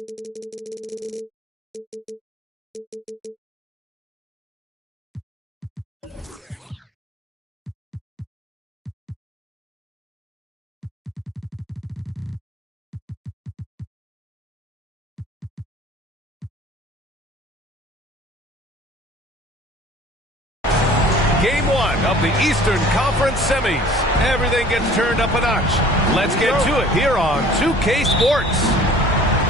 Game one of the Eastern Conference semis. Everything gets turned up a notch. Let's get to it here on 2K Sports.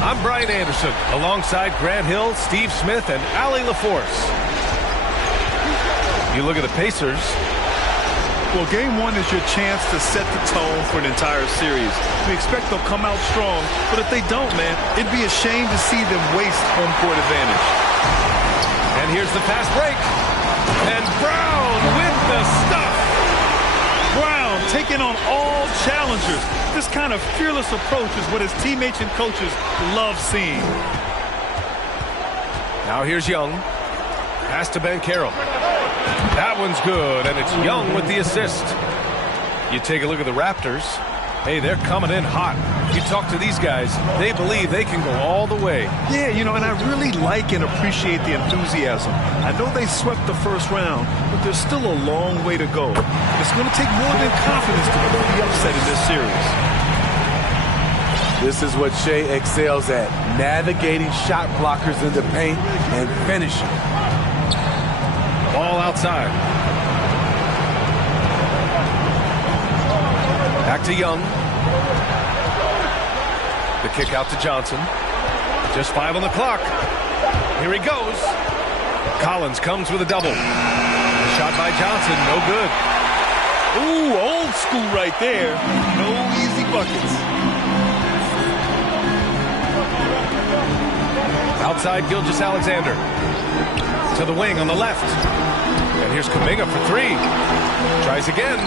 I'm Brian Anderson, alongside Grant Hill, Steve Smith, and Allie LaForce. You look at the Pacers. Well, game one is your chance to set the tone for an entire series. We expect they'll come out strong, but if they don't, man, it'd be a shame to see them waste home court advantage. And here's the fast break. And Brown with the stuff. Brown taking on all challengers. This kind of fearless approach is what his teammates and coaches love seeing. Now here's Young. Pass to Banchero. That one's good, and it's Young with the assist. You take a look at the Raptors. Hey, they're coming in hot. You talk to these guys, they believe they can go all the way. Yeah, you know, and I really like and appreciate the enthusiasm. I know they swept the first round, but there's still a long way to go. It's going to take more than confidence to pull the upset in this series. This is what Shea excels at, navigating shot blockers in the paint and finishing. Ball outside. Back to Young. The kick out to Johnson. Just 5 on the clock. Here he goes. Collins comes with a double. Shot by Johnson, no good. Ooh, old school right there. No easy buckets. Outside Gilgeous-Alexander. To the wing on the left. And here's Kuminga for 3. Tries again.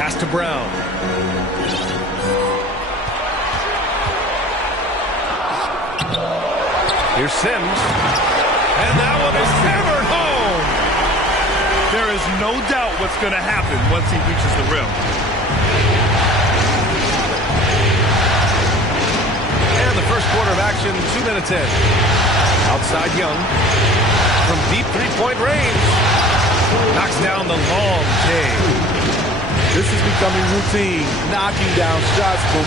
Pass to Brown. Here's Sims. And that one is hammered home. There is no doubt what's going to happen once he reaches the rim. And the first quarter of action, 2 minutes in. Outside Young. From deep three-point range. Knocks down the long J. This is becoming routine, knocking down shots from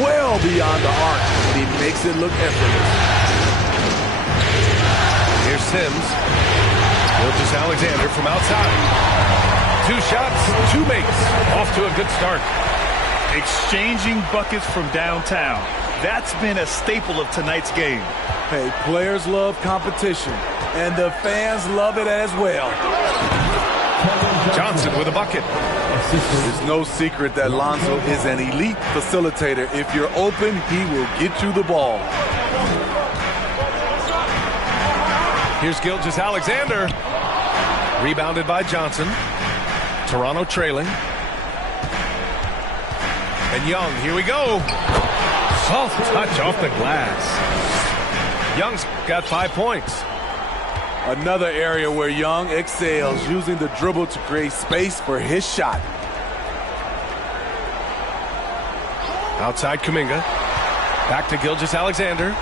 well beyond the arc. He makes it look effortless. Here's Sims. Gilgeous-Alexander from outside. 2 shots, 2 makes. Off to a good start. Exchanging buckets from downtown. That's been a staple of tonight's game. Hey, players love competition, and the fans love it as well. Johnson with a bucket. It's no secret that Lonzo is an elite facilitator. If you're open, he will get you the ball. Here's Gilgeous-Alexander. Rebounded by Johnson. Toronto trailing. And Young, here we go. Soft touch off the glass. Young's got 5 points. Another area where Young excels, using the dribble to create space for his shot. Outside Kuminga. Back to Gilgeous-Alexander.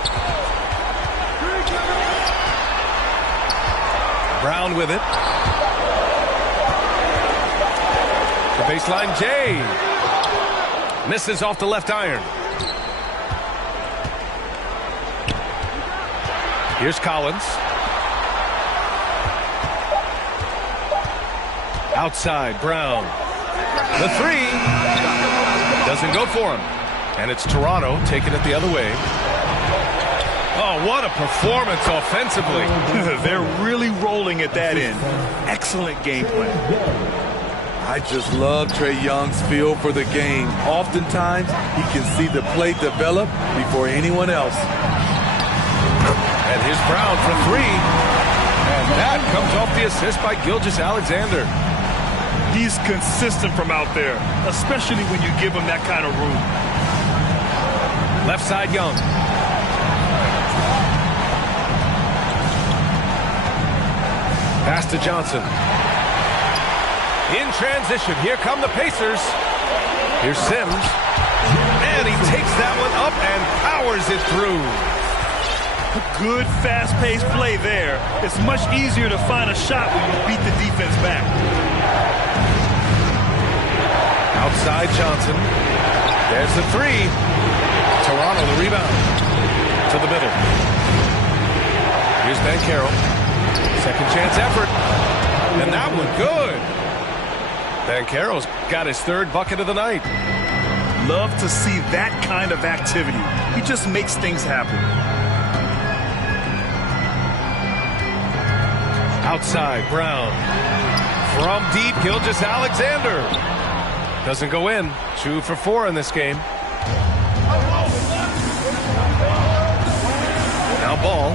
Brown with it. The baseline J. Misses off the left iron. Here's Collins. Outside, Brown. The 3 doesn't go for him. And it's Toronto taking it the other way. Oh, what a performance offensively. They're really rolling at that end. Excellent game plan. I just love Trae Young's feel for the game. Oftentimes, he can see the play develop before anyone else. And here's Brown for 3. And that comes off the assist by Gilgeous-Alexander. He's consistent from out there, especially when you give him that kind of room. Left side Young. Pass to Johnson. In transition, here come the Pacers. Here's Sims. And he takes that one up and powers powers it through. Good fast-paced play there. It's much easier to find a shot when you beat the defense back. Outside Johnson. There's the three. Toronto the rebound. To the middle. Here's Banchero. Second chance effort. And that one good. Banchero's got his third bucket of the night. Love to see that kind of activity. He just makes things happen. Outside, Brown. From deep, Gilgeous-Alexander. Doesn't go in. 2 for 4 in this game. Now Ball.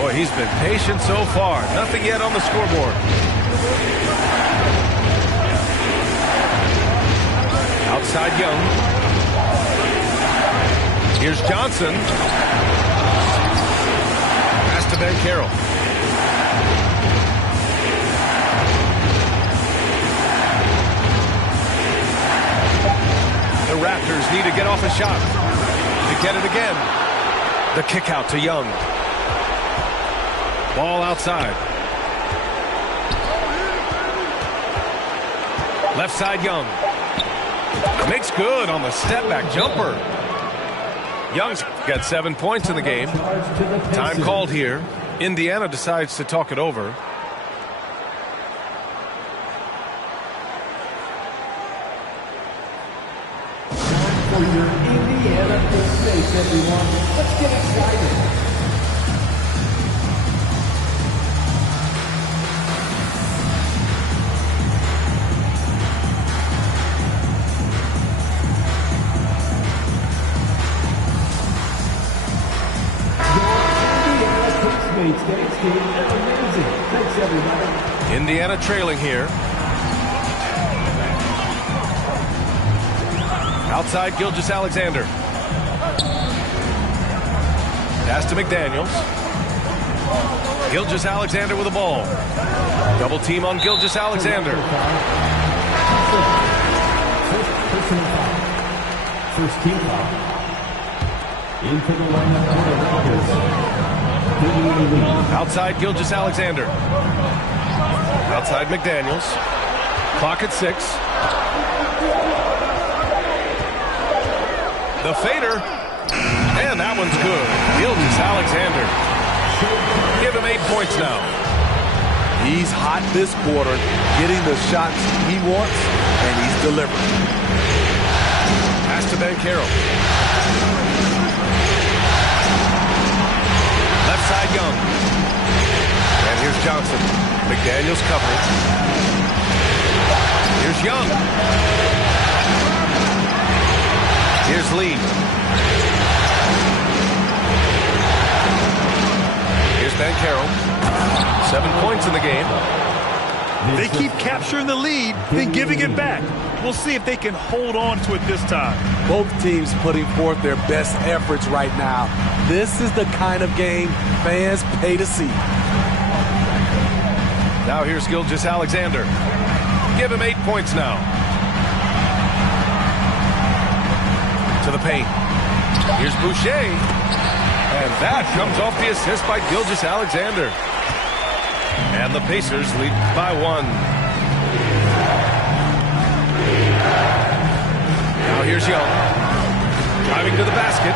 Boy, he's been patient so far. Nothing yet on the scoreboard. Outside Young. Here's Johnson. Pass to Banchero. The Raptors need to get off a shot to get it again. The kick out to Young. Ball outside. Left side Young. Makes good on the step back jumper. Young's got 7 points in the game. Time called here. Indiana decides to talk it over. For your Indiana State, everyone. Let's get excited. Thanks, everybody. Indiana trailing here. Outside Gilgeous-Alexander. Pass to McDaniels. Gilgeous-Alexander with the ball. Double team on Gilgeous-Alexander. First team foul. Into the lineup for the Raptors. Outside Gilgeous-Alexander. Outside McDaniels. Clock at 6. The fader. And that one's good. Gilgeous-Alexander. Give him 8 points now. He's hot this quarter, getting the shots he wants, and he's delivering. Pass to Banchero. Left side Young. And here's Johnson. McDaniels covering. Here's Young. Here's Lee. Here's Banchero. 7 points in the game. They keep capturing the lead, then giving it back. We'll see if they can hold on to it this time. Both teams putting forth their best efforts right now. This is the kind of game fans pay to see. Now here's Gilgeous-Alexander. Give him 8 points now. To the paint. Here's Boucher. And that comes off the assist by Gilgeous-Alexander. And the Pacers lead by 1. Now here's Young. Driving to the basket.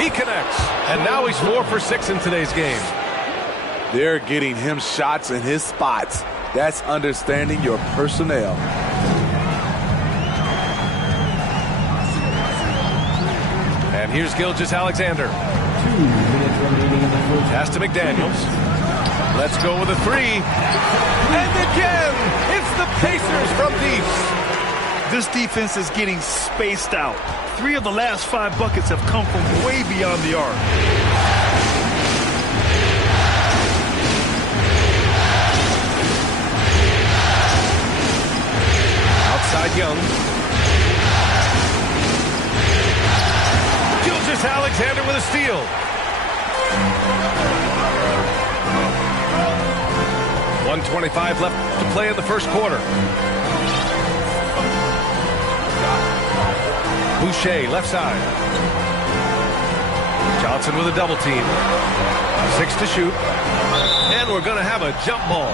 He connects, and now he's 4 for 6 in today's game. They're getting him shots in his spots. That's understanding your personnel. And here's Gilgeous-Alexander. 2 minutes remaining in the first. Pass to McDaniels. Let's go with a 3. And again, it's the Pacers from deep. This defense is getting spaced out. 3 of the last 5 buckets have come from way beyond the arc. Outside Young. Gilgeous-Alexander with a steal. 1:25 left to play in the first quarter. Boucher, left side. Johnson with a double team. 6 to shoot. And we're going to have a jump ball.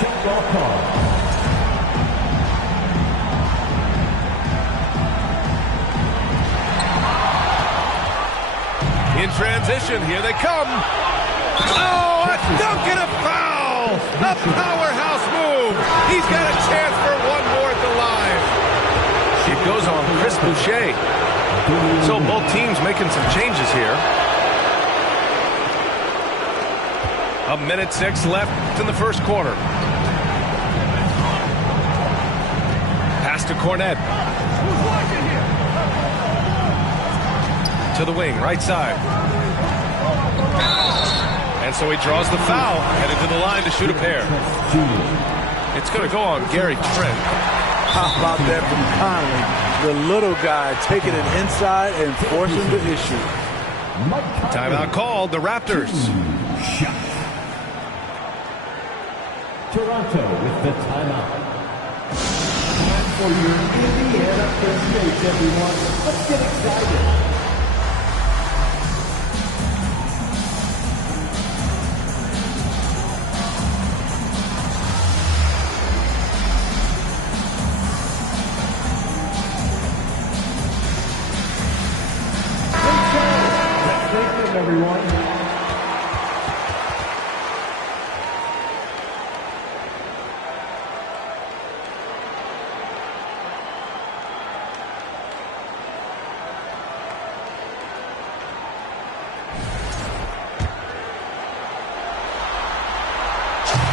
Jump ball call. In transition, here they come. Oh, a dunk and a foul! A powerhouse move. He's got a chance for one more at the line. It goes on Chris Boucher. So both teams making some changes here. 1:06 left in the first quarter. Pass to Cornette. To the wing, right side. And so he draws the foul, headed to the line to shoot a pair. It's going to go on Gary Trent. How about that from Conley? The little guy taking it inside and forcing the issue. Timeout called, the Raptors. Toronto with the timeout. Time for your Indiana Pacers, everyone. Let's get excited. Everyone.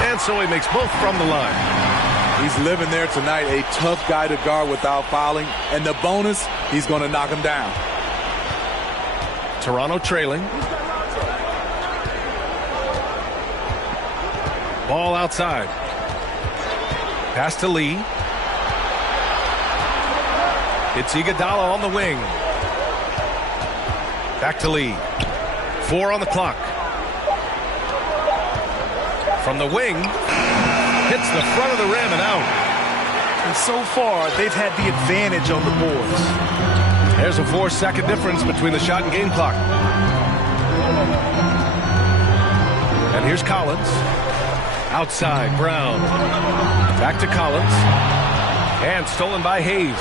And so he makes both from the line. He's living there tonight, a tough guy to guard without fouling. And the bonus, he's going to knock him down. Toronto trailing. Ball outside. Pass to Lee. It's Iguodala on the wing. Back to Lee. 4 on the clock. From the wing. Hits the front of the rim and out. And so far, they've had the advantage on the boards. There's a 4-second difference between the shot and game clock. And here's Collins. Outside, Brown. Back to Collins. And stolen by Hayes.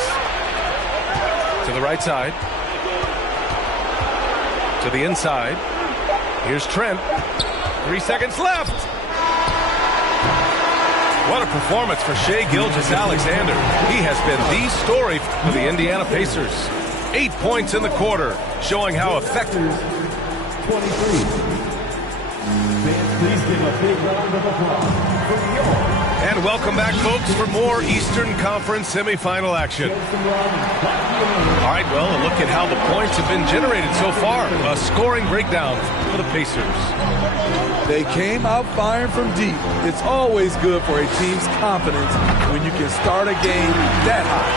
To the right side. To the inside. Here's Trent. 3 seconds left. What a performance for Shai Gilgeous-Alexander. He has been the story for the Indiana Pacers. 8 points in the quarter, showing how effective. 23. Please give a big round of applause for New York. And welcome back, folks, for more Eastern Conference semifinal action. All right, well, a look at how the points have been generated so far. A scoring breakdown for the Pacers. They came out firing from deep. It's always good for a team's confidence when you can start a game that high.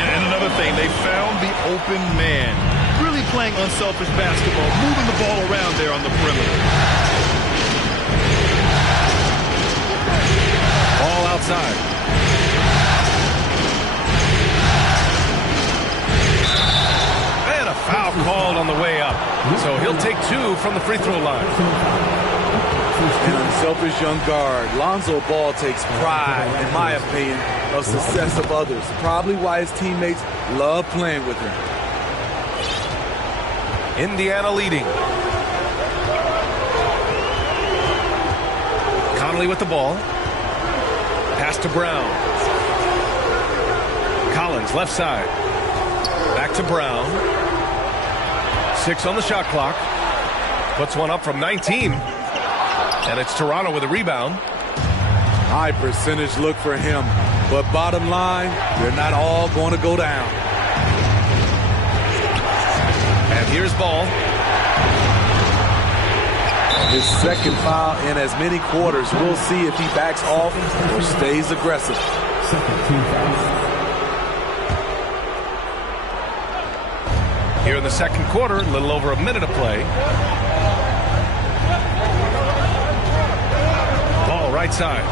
And another thing, they found the open man. Really playing unselfish basketball, moving the ball around there on the perimeter. Ball outside. And a foul called on the way up. So he'll take 2 from the free throw line. An unselfish young guard. Lonzo Ball takes pride, in my opinion, of success of others. Probably why his teammates love playing with him. Indiana leading. Conley with the ball. Pass to Brown. Collins left side. Back to Brown. 6 on the shot clock. Puts one up from 19. And it's Toronto with a rebound. High percentage look for him. But bottom line, they're not all going to go down. And here's Ball. His second foul in as many quarters. We'll see if he backs off or stays aggressive. Second team foul. Here in the second quarter, a little over a minute of play. Ball right side.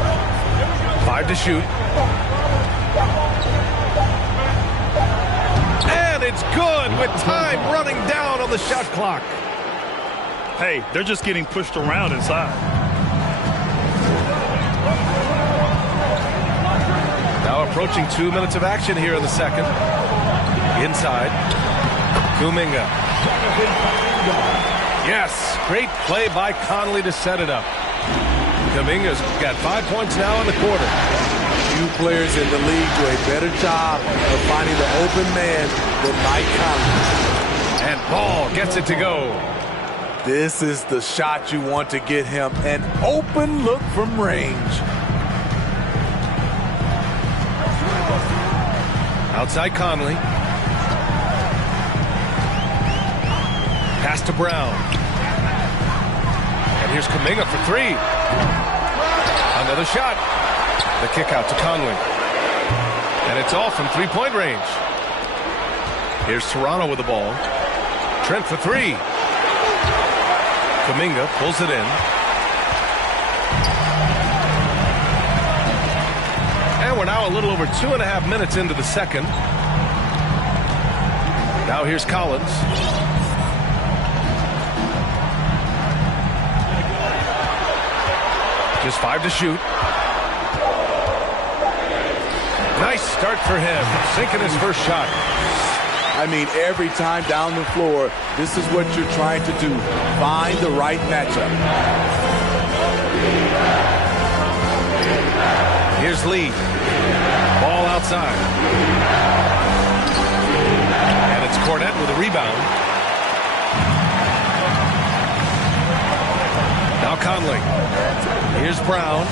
5 to shoot. And it's good with time running down on the shot clock. Hey, they're just getting pushed around inside. Now approaching 2 minutes of action here in the second. Inside. Kuminga. Yes, great play by Conley to set it up. Kuminga's got 5 points now in the quarter. Few players in the league do a better job of finding the open man than Mike Conley. And Ball gets it to go. This is the shot you want to get him. An open look from range. Outside Conley. Pass to Brown. And here's Kuminga for 3. Another shot. The kick out to Conley. And it's all from 3-point range. Here's Toronto with the ball. Trent for 3. Kuminga pulls it in. And we're now a little over 2.5 minutes into the second. Now here's Collins. Just 5 to shoot. Nice start for him. Sinking his first shot. I mean, every time down the floor, this is what you're trying to do. Find the right matchup. Here's Lee. Ball outside. And it's Cornette with a rebound. Now Conley. Here's Brown.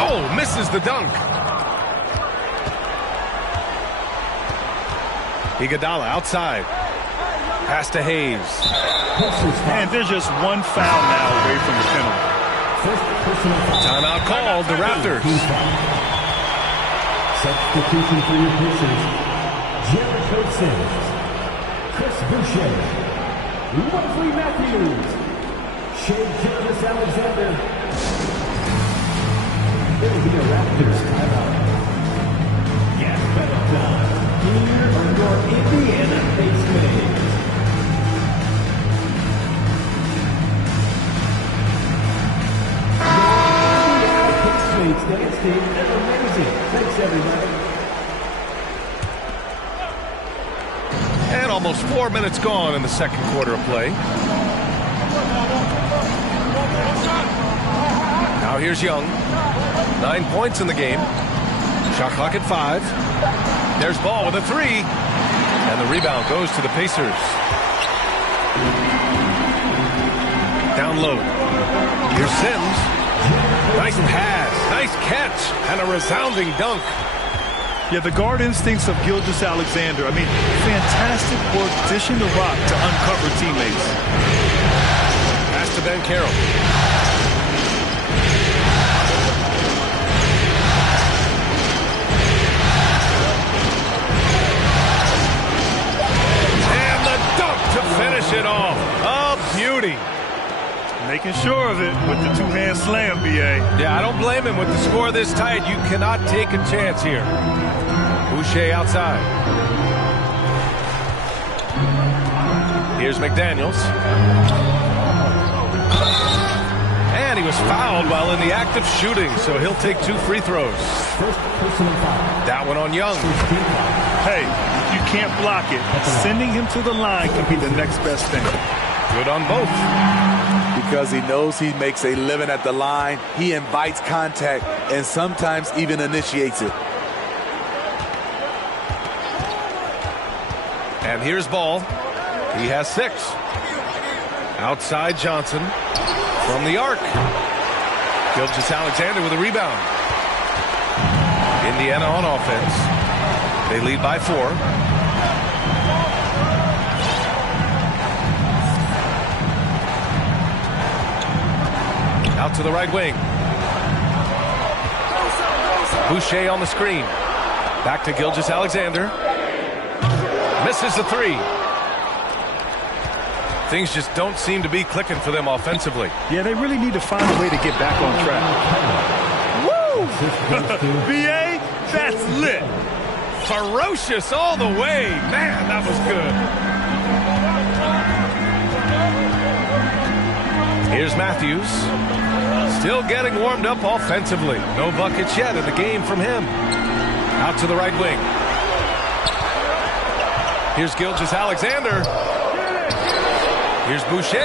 Oh, misses the dunk. Iguodala outside. Pass to Hayes. And there's just one foul now away from the penalty. Timeout called. The Raptors. Substitution for your Pacers. Jericho Sims. Chris Boucher. Wesley Matthews. Shea Gilgeous-Alexander. It'll be a Raptors timeout. Get better time. Here are your Indiana Pacers. Thanks, team. That's amazing. Thanks, everybody. And almost 4 minutes gone in the second quarter of play. Now here's Young. 9 points in the game. Shot clock at 5. There's Ball with a 3. And the rebound goes to the Pacers. Down low. Here's Sims. Nice pass, nice catch, and a resounding dunk. Yeah, the guard instincts of Gilgeous-Alexander. I mean, fantastic work dishing the rock to uncover teammates. Pass to Ben Carroll. And the dunk to finish it off. A beauty. Making sure of it with the two-hand slam, B.A. Yeah, I don't blame him with the score this tight. You cannot take a chance here. Boucher outside. Here's McDaniels. And And he was fouled while in the act of shooting, so he'll take 2 free throws. That one on Young. Hey, if you can't block it, sending him to the line can be the next best thing. Good on both. Because he knows he makes a living at the line, he invites contact and sometimes even initiates it. And here's Ball. He has 6. Outside Johnson from the arc. Gilgeous-Alexander with a rebound. Indiana on offense. They lead by 4. Out to the right wing. Boucher on the screen. Back to Gilgeous-Alexander. Misses the 3. Things just don't seem to be clicking for them offensively. Yeah, they really need to find a way to get back on track. Woo! BA, that's lit. Ferocious all the way. Man, that was good. Here's Matthews. Still getting warmed up offensively. No buckets yet in the game from him. Out to the right wing. Here's Gilgeous-Alexander. Here's Boucher.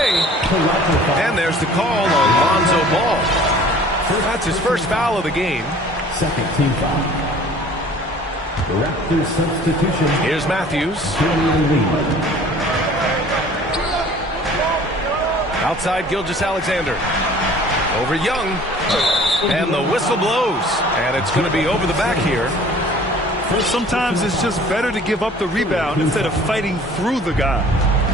And there's the call on Lonzo Ball. That's his first foul of the game. Second team foul. The Raptors substitution. Here's Matthews. Outside Gilgeous-Alexander. Over Young. And the whistle blows. And it's going to be over the back here. Sometimes it's just better to give up the rebound instead of fighting through the guy.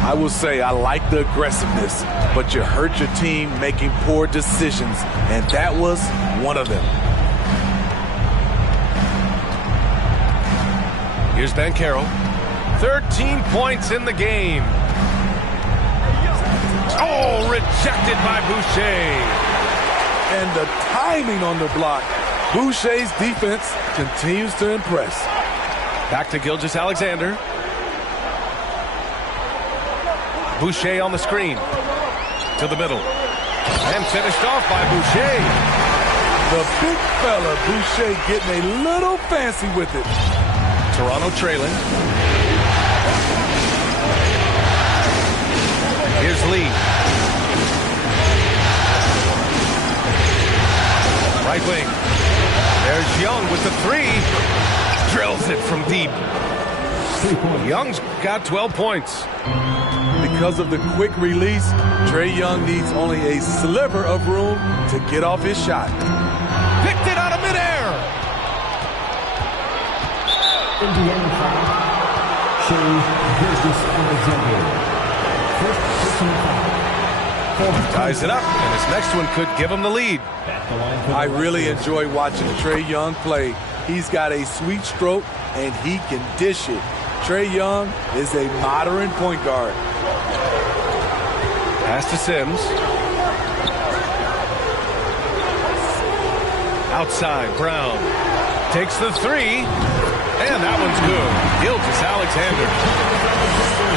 I will say I like the aggressiveness, but you hurt your team making poor decisions, and that was one of them. Here's Banchero. 13 points in the game. Oh, rejected by Boucher. And the timing on the block. Boucher's defense continues to impress. Back to Gilgeous-Alexander. Boucher on the screen. To the middle. And finished off by Boucher. The big fella, Boucher, getting a little fancy with it. Toronto trailing. Here's Lee. Right wing. There's Young with the 3. Drills it from deep. Young's got 12 points. Because of the quick release, Trae Young needs only a sliver of room to get off his shot. Picked it out of midair. Indiana foul. Shea Gilgeous-Alexander. First personal foul. Ties it up, and his next one could give him the lead. I really enjoy watching Trae Young play. He's got a sweet stroke, and he can dish it. Trae Young is a modern point guard. Pass to Sims. Outside, Brown. Takes the 3. And that one's good. Gilgeous-Alexander.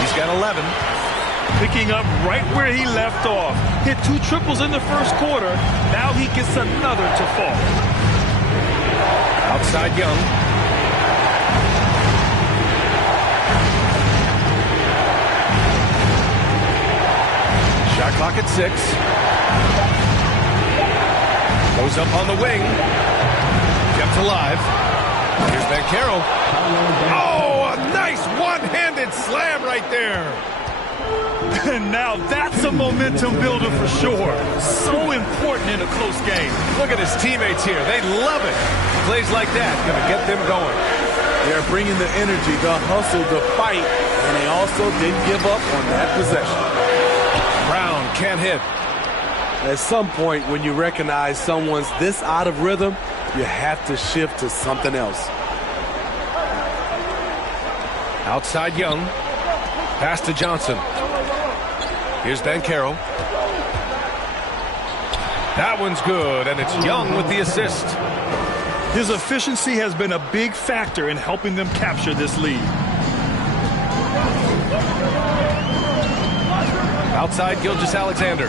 He's got 11. Picking up right where he left off. Hit 2 triples in the first quarter. Now he gets another to fall. Outside Young. Shot clock at 6. Goes up on the wing. Kept alive. Here's Banchero. Oh, a nice one-handed slam right there. And now that's a momentum builder for sure. So important in a close game. Look at his teammates here. They love it. Plays like that going to get them going. They're bringing the energy, the hustle, the fight, and they also didn't give up on that possession. Brown can't hit. At some point, when you recognize someone's this out of rhythm, you have to shift to something else. Outside Young. Pass to Johnson. Here's Banchero. That one's good, and it's Young with the assist. His efficiency has been a big factor in helping them capture this lead. Outside Gilgeous-Alexander.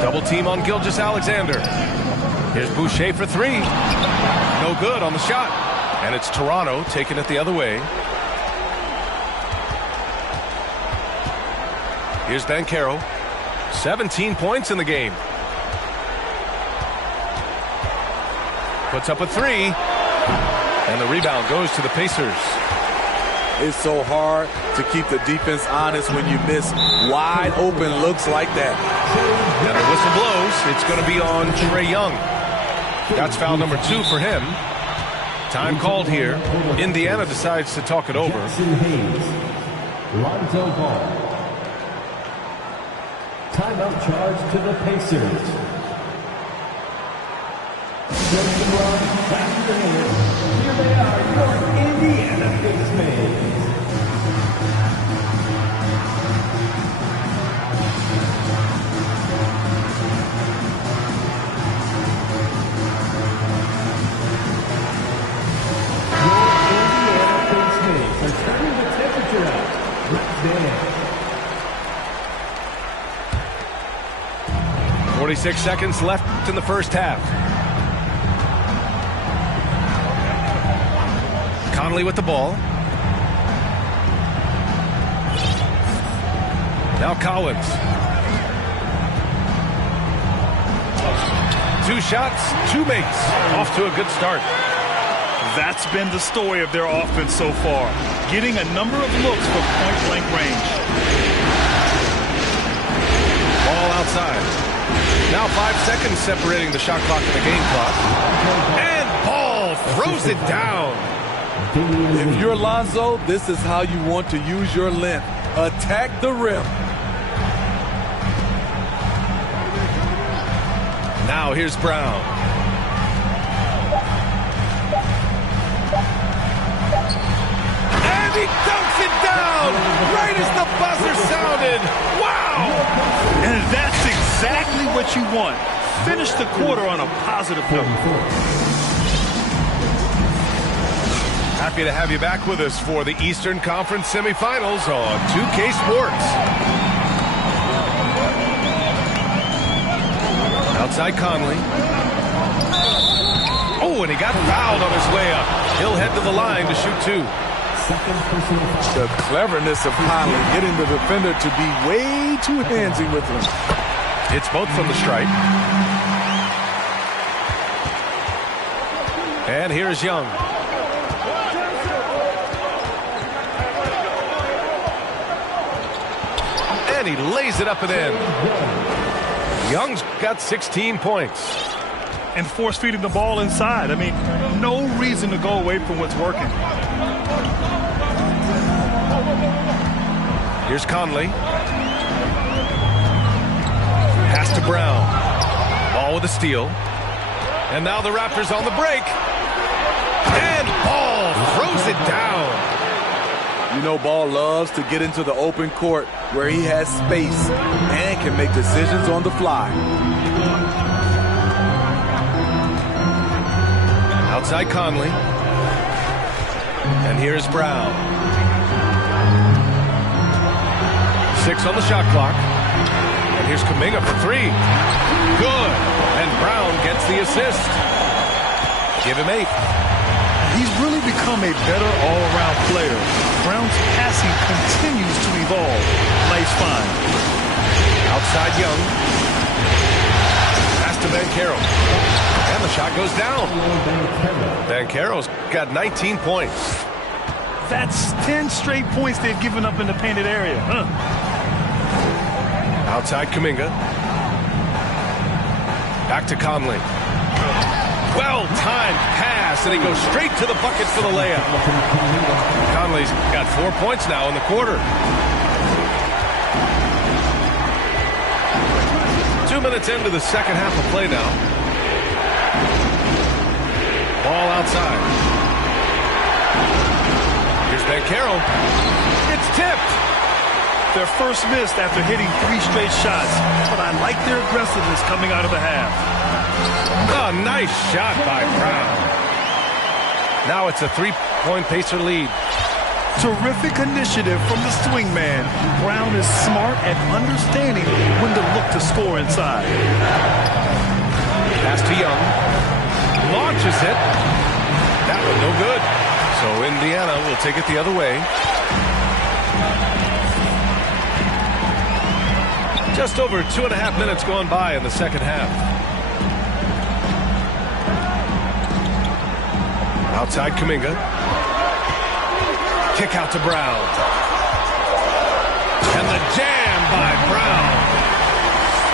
Double team on Gilgeous-Alexander. Here's Boucher for three. No good on the shot. And it's Toronto taking it the other way. Here's Banchero. 17 points in the game. Puts up a three. And the rebound goes to the Pacers. It's so hard to keep the defense honest when you miss wide open looks like that. And the whistle blows. It's going to be on Trae Young. That's foul number 2 for him. Time called here. Indiana decides to talk it over. Lonzo Ball. Timeout charge to the Pacers. Back to the hands. Here they are, your Indiana Pacers. Turning the temperature up. Let's dance. 46 seconds left in the first half. Conley with the ball. Now Collins. 2 shots, 2 makes. Off to a good start. That's been the story of their offense so far, getting a number of looks from point-blank range. Ball outside. Now 5 seconds separating the shot clock and the game clock. And Ball throws it down. If you're Lonzo, this is how you want to use your length. Attack the rim. Now here's Brown. And he dunks it down right as the buzzer sounded. Wow! And that's exactly what you want. Finish the quarter on a positive note. Happy to have you back with us for the Eastern Conference semifinals on 2K Sports. Outside Conley. Oh, and he got fouled on his way up. He'll head to the line to shoot 2. The cleverness of Conley getting the defender to be way too handsy with him. It's both from the stripe. And here's Young. And he lays it up and in. Young's got 16 points. And force-feeding the ball inside. I mean, no reason to go away from what's working. Here's Conley. Pass to Brown. Ball with a steal. And now the Raptors on the break. And Ball throws it down. You know, Ball loves to get into the open court where he has space and can make decisions on the fly. Outside Conley. And here's Brown. 6 on the shot clock. And here's Kuminga for 3. Good. And Brown gets the assist. Give him 8. He's really become a better all-around player. Brown's passing continues to evolve. Plays fine. Outside Young. Pass to Banchero. And the shot goes down. Banchero's got 19 points. That's 10 straight points they've given up in the painted area. Outside Kuminga. Back to Conley. Well-timed pass, and he goes straight to the bucket for the layup. Conley's got 4 points now in the quarter. 2 minutes into the second half of play now. Ball outside. Here's Banchero. It's tipped. Their first miss after hitting 3 straight shots, but I like their aggressiveness coming out of the half. Oh, nice shot by Brown. Now it's a 3-point Pacer lead. Terrific initiative from the swingman. Brown is smart at understanding when to look to score inside. Pass to Young. Launches it. That one no good. So Indiana will take it the other way. Just over 2.5 minutes gone by in the second half. Outside Kuminga. Kick out to Brown. And the jam by Brown.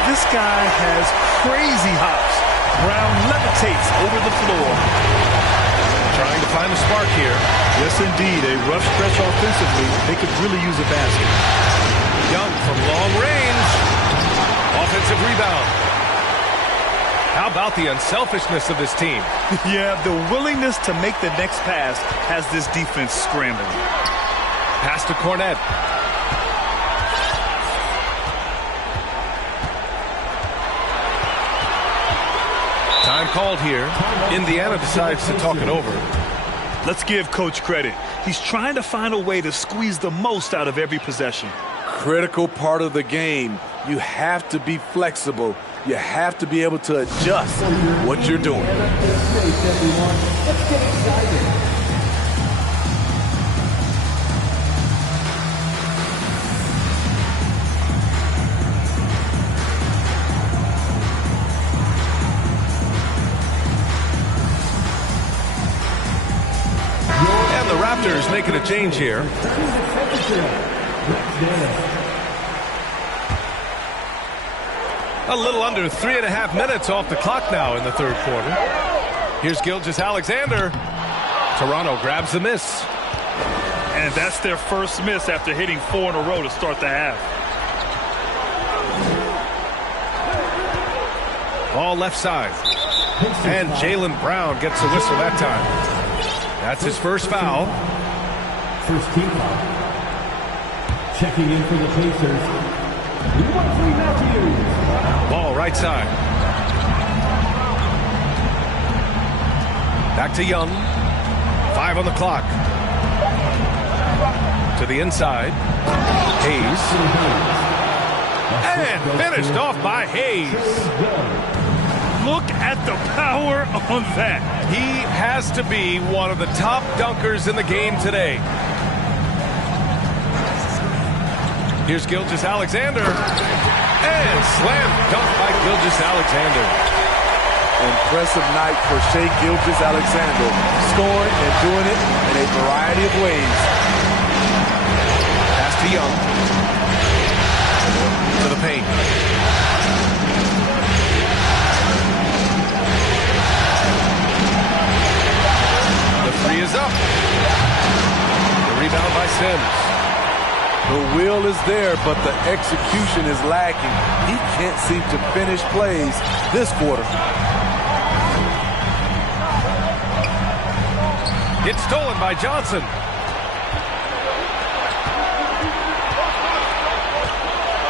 This guy has crazy hops. Brown levitates over the floor. Trying to find a spark here. Yes, indeed. A rough stretch offensively. They could really use a basket. Young from long range. Offensive rebound. How about the unselfishness of this team? Yeah, the willingness to make the next pass has this defense scrambling. Pass to Cornette. Time called here. Indiana decides to talk it over. Let's give Coach credit. He's trying to find a way to squeeze the most out of every possession. Critical part of the game. You have to be flexible. You have to be able to adjust what you're doing. Let's get excited. And the Raptors making a change here. A little under 3.5 minutes off the clock now in the third quarter. Here's Gilgeous-Alexander. Toronto grabs the miss. And that's their first miss after hitting 4 in a row to start the half. Ball left side. And Jaylen Brown gets a whistle that time. That's his first foul. First team foul. Checking in for the Pacers. Wesley Matthews. Ball right side. Back to Young. 5 on the clock. To the inside. Hayes. And finished off by Hayes. Look at the power on that. He has to be one of the top dunkers in the game today. Here's Gilgeous-Alexander. And slam dunk by Gilgeous-Alexander. Impressive night for Shai Gilgeous-Alexander. Scoring and doing it in a variety of ways. Pass to Young. To the paint. The three is up. The rebound by Sims. The will is there, but the execution is lacking. He can't seem to finish plays this quarter. It's stolen by Johnson.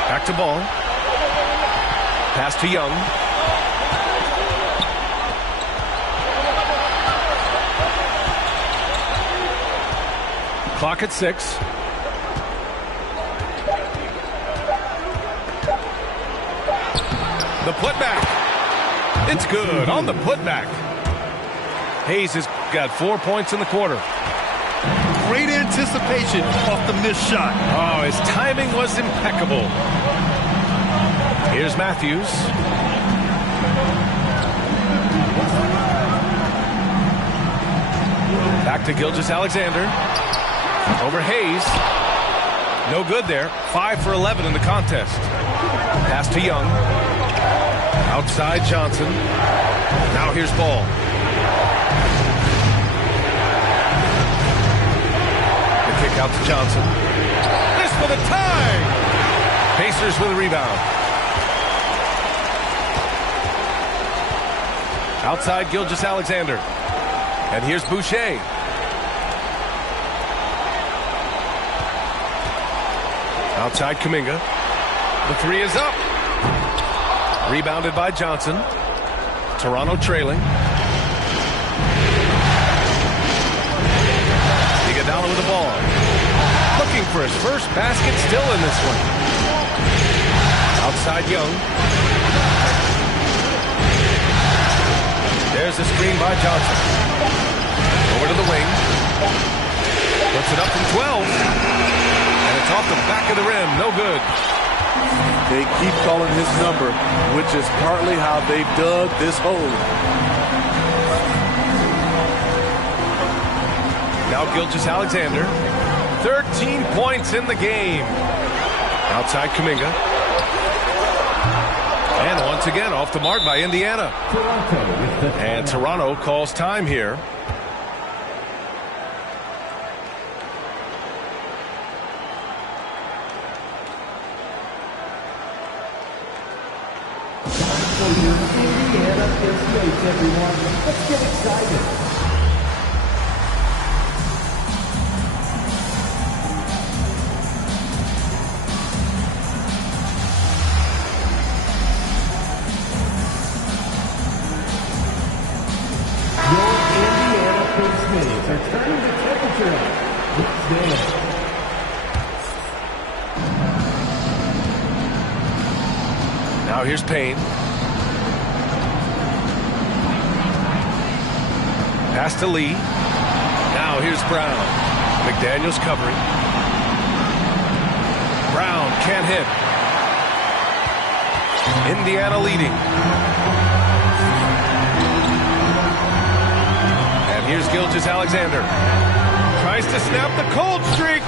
Back to ball. Pass to Young. Clock at 6. The putback. It's good on the putback. Hayes has got 4 points in the quarter. Great anticipation off the missed shot. Oh, his timing was impeccable. Here's Matthews. Back to Gilgeous-Alexander. Over Hayes. No good there. 5 for 11 in the contest. Pass to Young. Outside Johnson. Now here's Ball. The kick out to Johnson. This for the tie. Pacers with a rebound. Outside Gilgeous-Alexander. And here's Boucher. Outside Kuminga. The three is up. Rebounded by Johnson. Toronto trailing. Iguodala with the ball. for his first basket, still in this one. Outside Young. There's the screen by Johnson. Over to the wing. Puts it up from 12. And it's off the back of the rim. No good. They keep calling his number, which is partly how they dug this hole. Now Gilgeous-Alexander. 13 points in the game. Outside Kuminga. And once again off the mark by Indiana. And Toronto calls time here. For your Indiana Pacers, everyone. Let's get excited. They're turning the temperature up. Let's dance. Now here's Payne. Pass to Lee. Now here's Brown. McDaniels covering. Brown can't hit. Indiana leading. Here's Gilgeous-Alexander. Tries to snap the cold streak.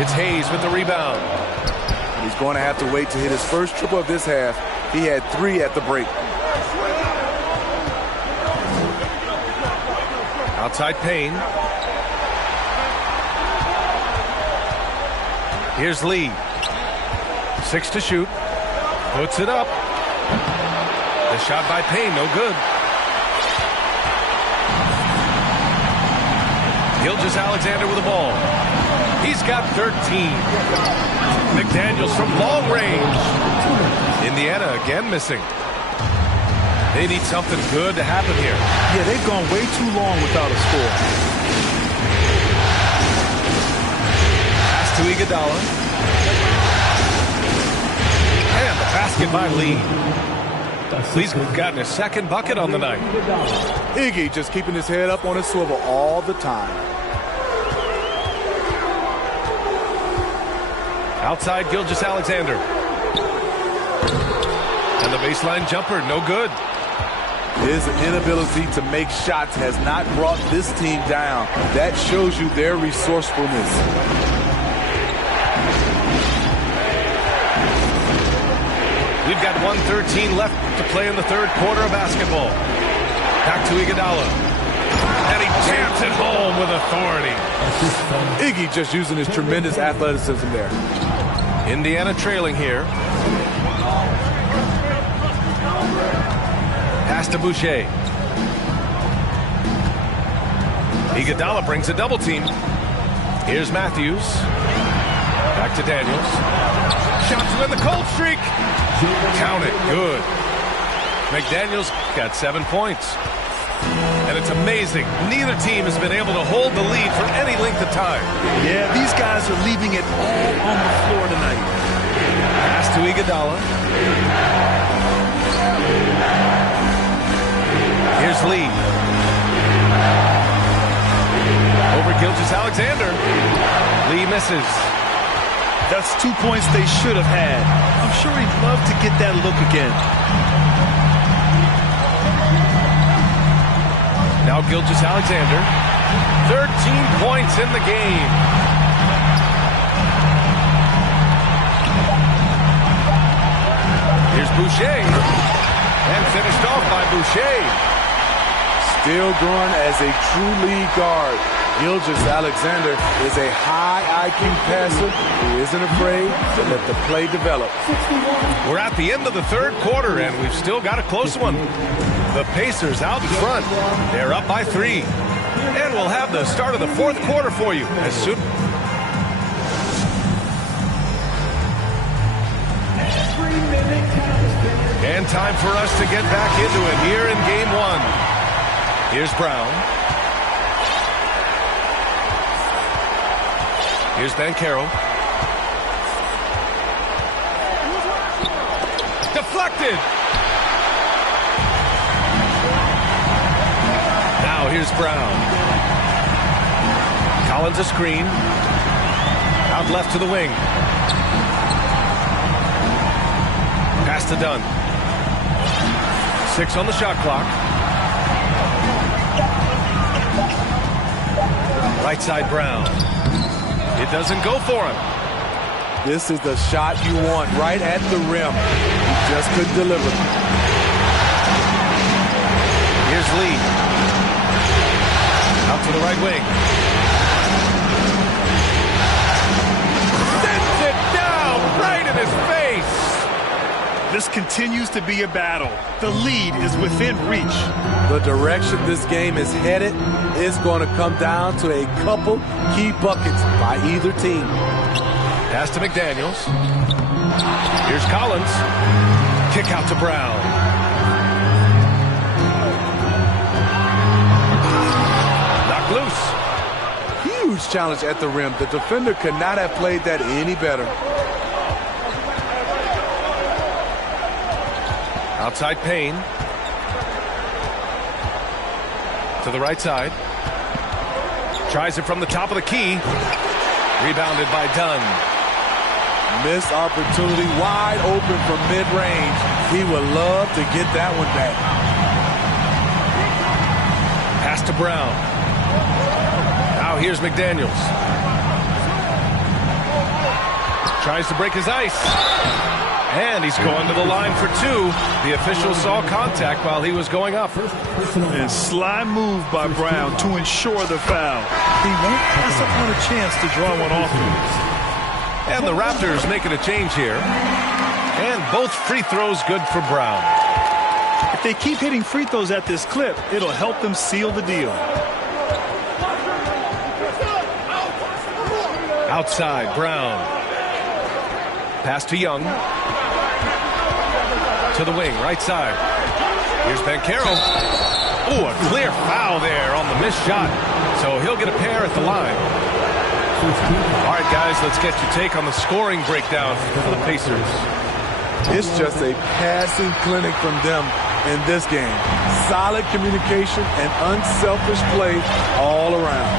It's Hayes with the rebound. He's going to have to wait to hit his first triple of this half. He had 3 at the break. Outside Payne. Here's Lee. 6 to shoot. Puts it up. The shot by Payne, no good. Gilgeous-Alexander with the ball. He's got 13. McDaniels from long range. Indiana again missing. They need something good to happen here. Yeah, they've gone way too long without a score. Pass to Iguodala. And the basket by Lee. Lee's gotten his second bucket on the night. Iggy just keeping his head up on his swivel all the time. Outside Gilgeous-Alexander. And the baseline jumper, no good. His inability to make shots has not brought this team down. That shows you their resourcefulness. We've got 1:13 left to play in the third quarter of basketball. Back to Iguodala. And he jams it home with authority. Iggy just using his tremendous athleticism there. Indiana trailing here. Pass to Boucher. Iguodala brings a double team. Here's Matthews. Back to Daniels. Shot to win the cold streak. Count it. Good. McDaniels got 7 points. And it's amazing. Neither team has been able to hold the lead for any length of time. Yeah, these guys are leaving it all on the floor tonight. Pass to Iguodala. Here's Lee. Over Gilgeous-Alexander. Lee misses. That's 2 points they should have had. I'm sure he'd love to get that look again. Now Gilgeous-Alexander. 13 points in the game. Here's Boucher. And finished off by Boucher. Still growing as a true lead guard. Gilgeous-Alexander is a high IQ passer who isn't afraid to let the play develop. We're at the end of the third quarter, and we've still got a close one. The Pacers out in front. They're up by 3. And we'll have the start of the fourth quarter for you as soon. And time for us to get back into it here in game 1. Here's Brown. Here's Banchero. Deflected. Now here's Brown. Collins a screen. Out left to the wing. Pass to Dunn. 6 on the shot clock. Right side Brown. It doesn't go for him. This is the shot you want, right at the rim. He just couldn't deliver. Here's Lee. Out to the right wing. Sends it down right in his face. This continues to be a battle. The lead is within reach. The direction this game is headed is going to come down to a couple key buckets by either team. Pass to McDaniels. Here's Collins. Kick out to Brown. Knocked loose. Huge challenge at the rim. The defender could not have played that any better. Outside Payne. To the right side. Tries it from the top of the key. Rebounded by Dunn. Missed opportunity, wide open from mid-range. He would love to get that one back. Pass to Brown. Now here's McDaniels. Tries to break his ice. And he's going to the line for 2. The official saw contact while he was going up. And sly move by Brown to ensure the foul. He won't pass up on a chance to draw one off him. And the Raptors making a change here. And both free throws good for Brown. If they keep hitting free throws at this clip, it'll help them seal the deal. Outside, Brown. Pass to Young. To the wing, right side. Here's Banchero. Ooh, a clear foul there on the missed shot. So he'll get a pair at the line. All right, guys, let's get your take on the scoring breakdown for the Pacers. It's just a passing clinic from them in this game. Solid communication and unselfish play all around.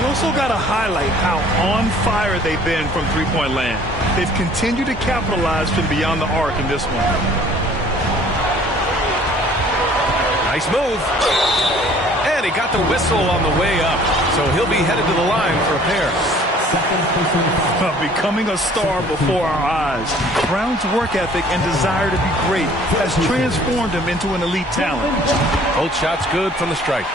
We also got to highlight how on fire they've been from three-point land. They've continued to capitalize from beyond the arc in this one. Nice move. And he got the whistle on the way up. So he'll be headed to the line for a pair. Becoming a star before our eyes. Brown's work ethic and desire to be great has transformed him into an elite talent. Both shots good from the stripe.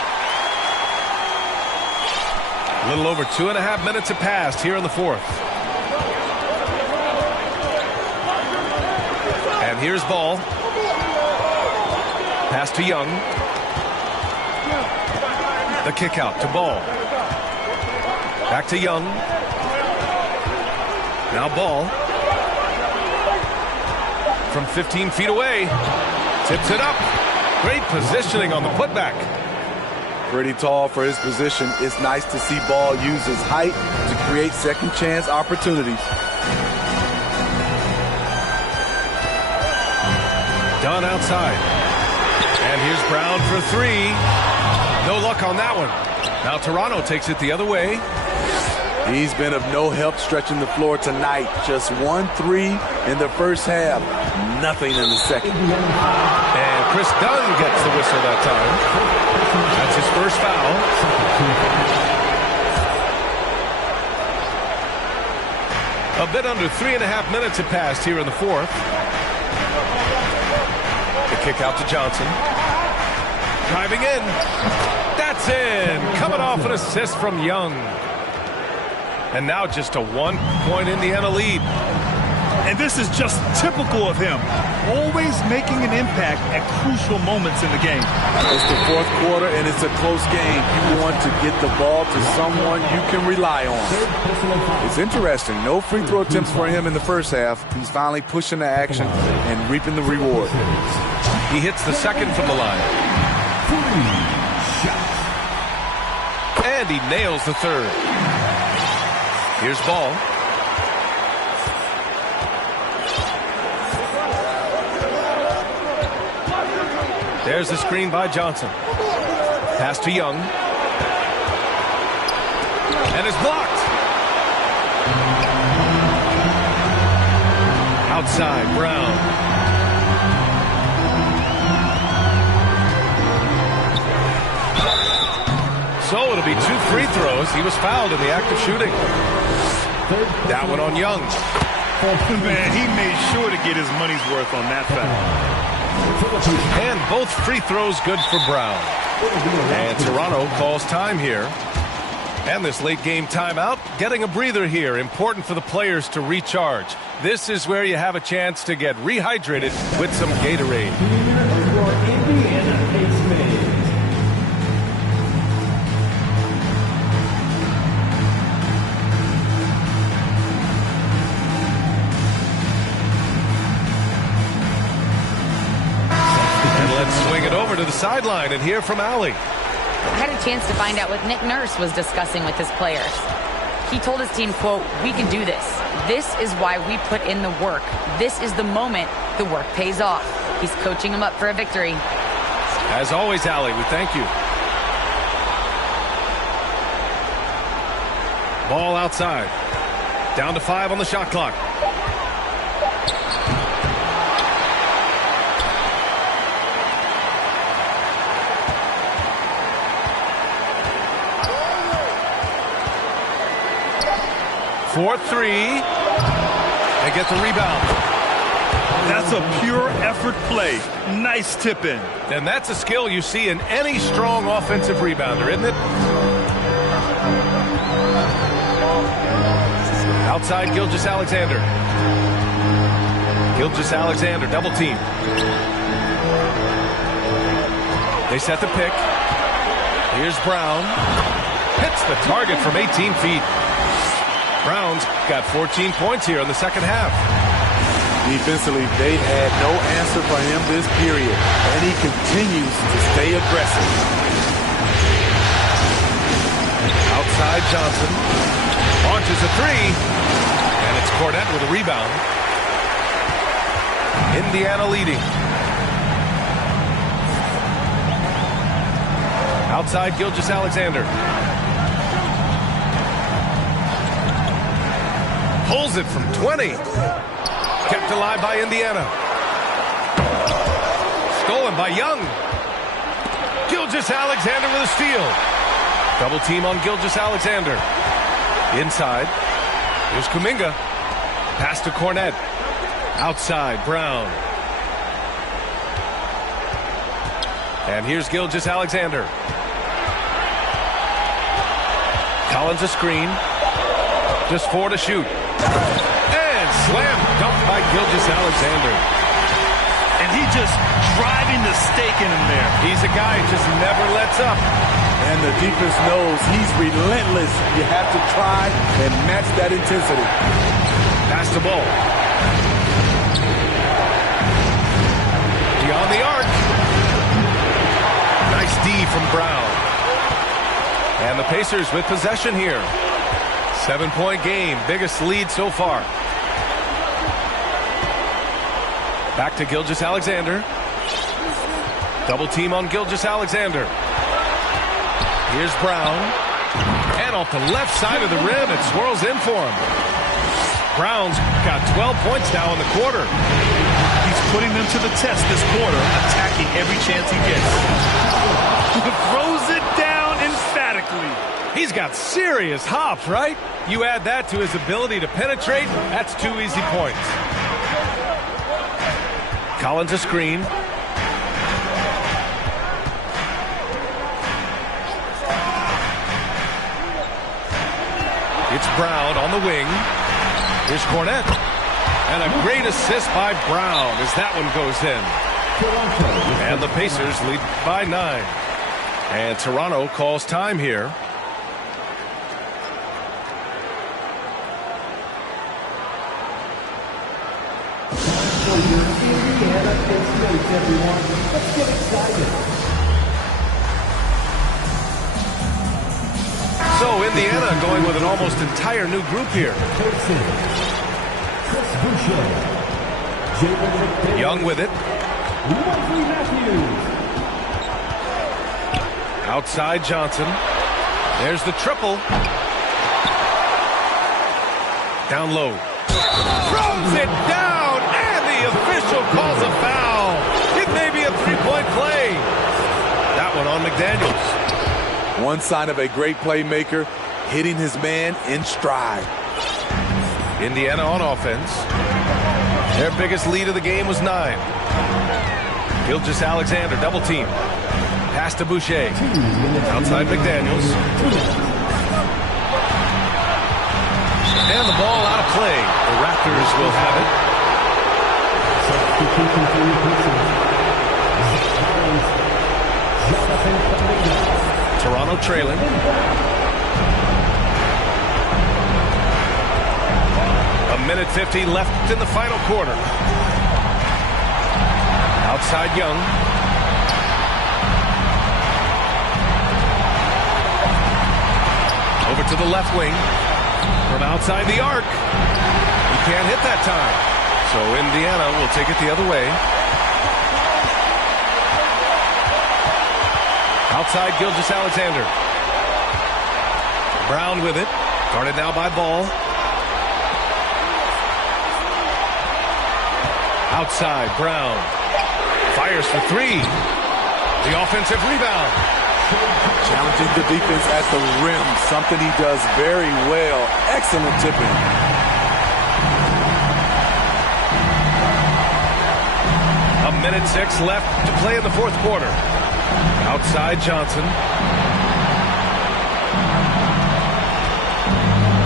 A little over 2.5 minutes have passed here in the 4th. And here's Ball. Pass to Young. The kick out to Ball. Back to Young. Now Ball. From 15 feet away. Tips it up. Great positioning on the putback. Pretty tall for his position. It's nice to see Ball use his height to create second chance opportunities. Dunn outside. And here's Brown for 3. No luck on that one. Now Toronto takes it the other way. He's been of no help stretching the floor tonight. Just 1-3 in the first half. Nothing in the second. And Chris Dunn gets the whistle that time. That's his first foul. A bit under 3.5 minutes have passed here in the 4th. The kick out to Johnson. Driving in. That's in. Coming off an assist from Young. And now just a 1-point Indiana lead. And this is just typical of him. Always making an impact at crucial moments in the game. It's the 4th quarter and it's a close game. You want to get the ball to someone you can rely on. It's interesting. No free throw attempts for him in the first half. He's finally pushing the action and reaping the reward. He hits the second from the line. And he nails the third. Here's ball. There's the screen by Johnson. Pass to Young. And it's blocked. Outside, Brown. So it'll be 2 free throws. He was fouled in the act of shooting. That one on Young. Man, he made sure to get his money's worth on that foul. And both free throws good for Brown. And Toronto calls time here. And this late game timeout, getting a breather here. Important for the players to recharge. This is where you have a chance to get rehydrated with some Gatorade. And let's swing it over to the sideline and hear from Allie. I had a chance to find out what Nick Nurse was discussing with his players. He told his team, quote, "We can do this. This is why we put in the work. This is the moment the work pays off." He's coaching them up for a victory. As always, Allie, we thank you. Ball outside. Down to 5 on the shot clock. For 3. They get the rebound. That's a pure effort play. Nice tip in. And that's a skill you see in any strong offensive rebounder, isn't it? Outside, Gilgeous-Alexander. Gilgeous-Alexander, double team. They set the pick. Here's Brown. Hits the target from 18 feet. Brown's got 14 points here in the second half. Defensively, they've had no answer for him this period, and he continues to stay aggressive. Outside, Johnson launches a 3, and it's Cornette with a rebound. Indiana leading. Outside, Gilgeous-Alexander. Pulls it from 20. Kept alive by Indiana. Stolen by Young. Gilgeous-Alexander with a steal. Double team on Gilgeous-Alexander. Inside. Here's Kuminga. Pass to Cornette. Outside, Brown. And here's Gilgeous-Alexander. Collins a screen. Just 4 to shoot. And slam dunk by Gilgeous-Alexander. And he just driving the stake in him there. He's a guy who just never lets up. And the defense knows he's relentless. You have to try and match that intensity. Pass the ball. Beyond the arc. Nice D from Brown. And the Pacers with possession here. 7-point game, biggest lead so far. Back to Gilgeous-Alexander. Double team on Gilgeous-Alexander. Here's Brown. And off the left side of the rim, it swirls in for him. Brown's got 12 points now in the quarter. He's putting them to the test this quarter, attacking every chance he gets. Throws it down emphatically. He's got serious hops, right? You add that to his ability to penetrate, that's 2 easy points. Collins a screen. It's Brown on the wing. Here's Cornette. And a great assist by Brown as that one goes in. And the Pacers lead by 9. And Toronto calls time here. Indiana Pacers, everyone. Let's get excited. So Indiana going with an almost entire new group here. Young with it. Outside Johnson. There's the triple. Down low. Throws it down, and the official calls a foul. It may be a three-point play. That one on McDaniels. One sign of a great playmaker, hitting his man in stride. Indiana on offense. Their biggest lead of the game was 9. Gilgeous-Alexander double team. Pass to Boucher. Outside McDaniels. And the ball out of play. The Raptors will have it. Toronto trailing. A minute 50 left in the final quarter. Outside Young. Over to the left wing. From outside the arc. He can't hit that time. So Indiana will take it the other way. Outside Gilgeous-Alexander. Brown with it. Guarded now by Ball. Outside Brown. Fires for 3. The offensive rebound. Challenging the defense at the rim, something he does very well. Excellent tipping. A minute 6 left to play in the fourth quarter. Outside Johnson.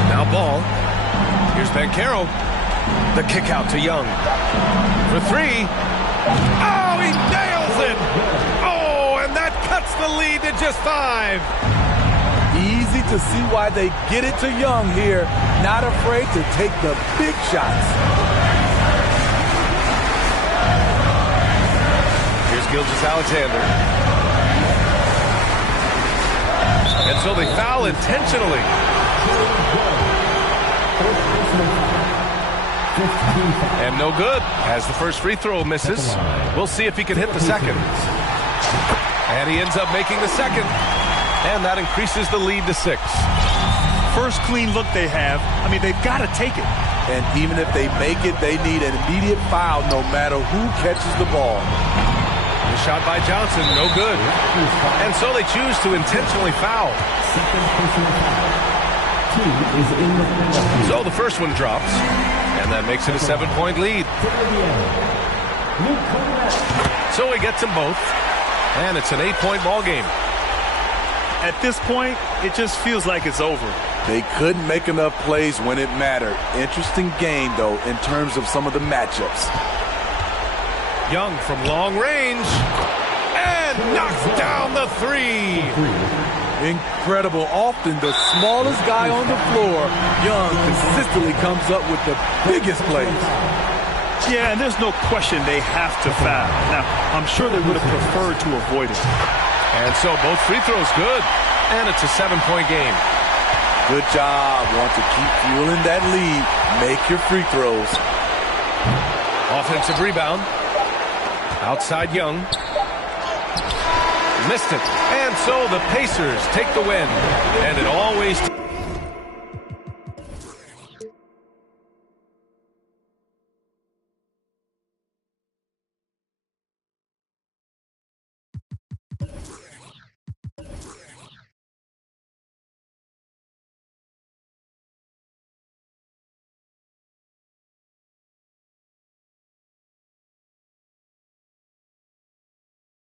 Now Ball. Here's Banchero. The kick out to Young. For 3. Oh, he nails it! Oh, and that cuts the lead to just 5. Easy to see why they get it to Young here. Not afraid to take the big shots. Here's Gilgeous-Alexander. And so they foul intentionally. And no good, as the first free throw misses. We'll see if he can hit the second. And he ends up making the second. And that increases the lead to 6. First clean look they have. I mean, they've got to take it. And even if they make it, they need an immediate foul no matter who catches the ball. The shot by Johnson, no good. And so they choose to intentionally foul. So the first one drops. And that makes it a 7-point lead. So he gets them both. And it's an 8-point ball game. At this point, it just feels like it's over. They couldn't make enough plays when it mattered. Interesting game, though, in terms of some of the matchups. Young from long range. And knocks down the 3. Incredible. Often the smallest guy on the floor, Young consistently comes up with the biggest plays. Yeah, and there's no question they have to foul. Now, I'm sure they would have preferred to avoid it. And so both free throws good. And it's a 7-point game. Good job. Want to keep fueling that lead. Make your free throws. Offensive rebound. Outside Young. Missed it. And so the Pacers take the win. And it always...